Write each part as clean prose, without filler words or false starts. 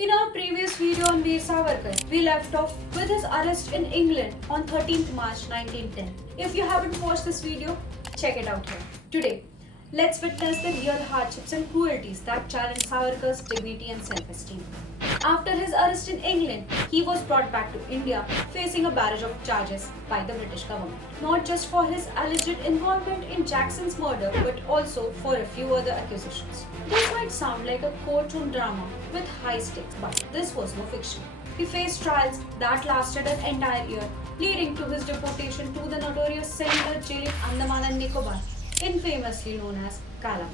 In our previous video on Veer Savarkar, we left off with his arrest in England on 13th March 1910. If you haven't watched this video, check it out here. Today, let's witness the real hardships and cruelties that challenged Savarkar's dignity and self-esteem. After his arrest in England, he was brought back to India facing a barrage of charges by the British government. Not just for his alleged involvement in Jackson's murder, but also for a few other accusations. This might sound like a courtroom drama with high stakes, but this was no fiction. He faced trials that lasted an entire year, leading to his deportation to the notorious Cellular Jail in Andaman and Nicobar, infamously known as Kala Pani.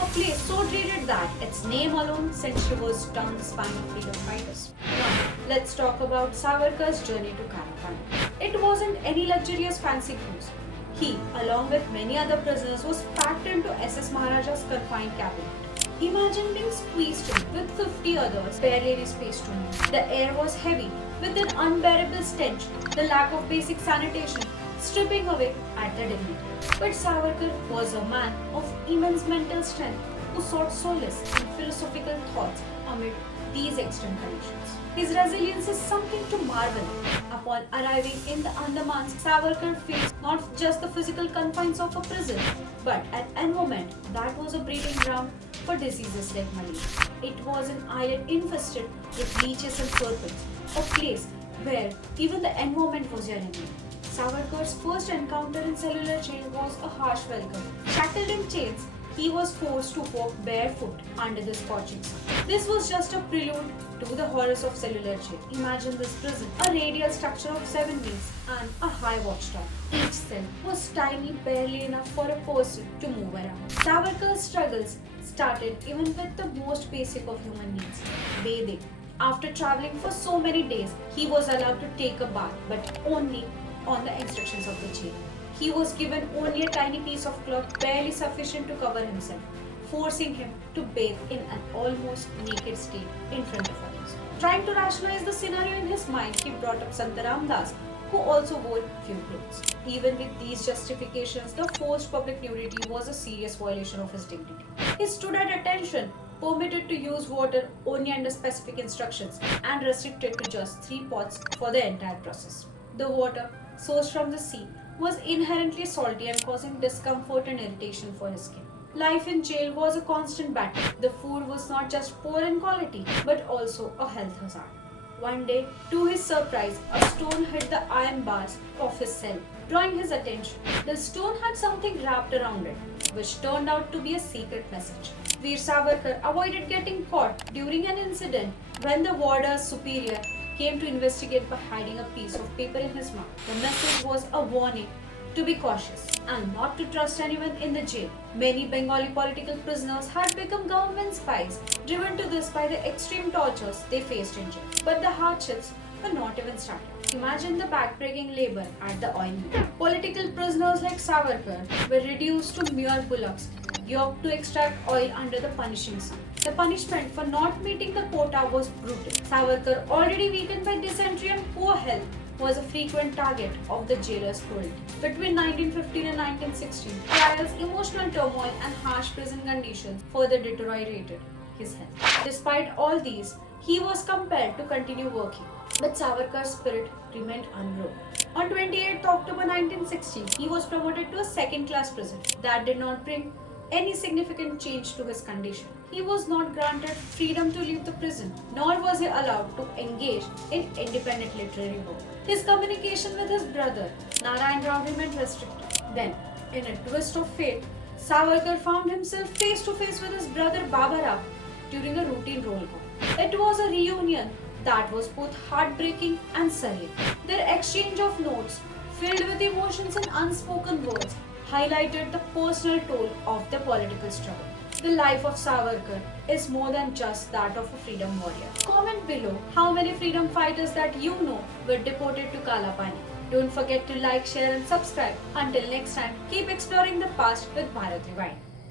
A place so dreaded that its name alone sent shivers down the spine of freedom fighters. Now, let's talk about Savarkar's journey to Kala Pani. It wasn't any luxurious fancy cruise. He, along with many other prisoners, was packed into SS Maharaja's confined cabinet. Imagine being squeezed in with 50 others, barely any space to move. The air was heavy, with an unbearable stench, the lack of basic sanitation stripping away at the dignity. But Savarkar was a man of immense mental strength who sought solace in philosophical thoughts amid these extreme conditions. His resilience is something to marvel at. Upon arriving in the Andamans, Savarkar faced not just the physical confines of a prison, but an environment that was a breeding ground for diseases like malaria. It was an island infested with leeches and serpents, a place where even the environment was your enemy. Savarkar's first encounter in Cellular Jail was a harsh welcome. Shackled in chains, he was forced to walk barefoot under the scorching sun. This was just a prelude to the horrors of Cellular Jail. Imagine this prison, a radial structure of 7 wings and a high watchtower. Each cell was tiny, barely enough for a person to move around. Savarkar's struggles started even with the most basic of human needs, bathing. After traveling for so many days, he was allowed to take a bath, but only on the instructions of the jail. He was given only a tiny piece of cloth barely sufficient to cover himself, forcing him to bathe in an almost naked state in front of others. Trying to rationalize the scenario in his mind, he brought up Sant Ram Das, who also wore few clothes. Even with these justifications, the forced public nudity was a serious violation of his dignity. He stood at attention, permitted to use water only under specific instructions, and restricted to just 3 pots for the entire process. The water, sourced from the sea, was inherently salty and causing discomfort and irritation for his skin. Life in jail was a constant battle. The food was not just poor in quality, but also a health hazard. One day, to his surprise, a stone hit the iron bars of his cell, drawing his attention. The stone had something wrapped around it, which turned out to be a secret message. Veer Savarkar avoided getting caught during an incident when the warder's superior came to investigate by hiding a piece of paper in his mouth. The message was a warning to be cautious and not to trust anyone in the jail. Many Bengali political prisoners had become government spies, driven to this by the extreme tortures they faced in jail. But the hardships were not even started. Imagine the backbreaking labor at the oil mill. Political prisoners like Savarkar were reduced to mere bullocks, yoked to extract oil under the punishing sun. The punishment for not meeting the quota was brutal. Savarkar, already weakened by dysentery and poor health, was a frequent target of the jailer's cruelty. Between 1915 and 1916, trials, emotional turmoil, and harsh prison conditions further deteriorated his health. Despite all these, he was compelled to continue working, but Savarkar's spirit remained unbroken. On 28 October 1916, he was promoted to a second-class prison. That did not bring any significant change to his condition. He was not granted freedom to leave the prison, nor was he allowed to engage in independent literary work. His communication with his brother, Narayan Rao, remained restricted. Then, in a twist of fate, Savarkar found himself face to face with his brother Babarao during a routine roll call. It was a reunion that was both heartbreaking and surreal. Their exchange of notes, filled with emotions and unspoken words, highlighted the personal toll of the political struggle. The life of Savarkar is more than just that of a freedom warrior. Comment below how many freedom fighters that you know were deported to Kala Pani. Don't forget to like, share and subscribe. Until next time, keep exploring the past with Bharat Rewind.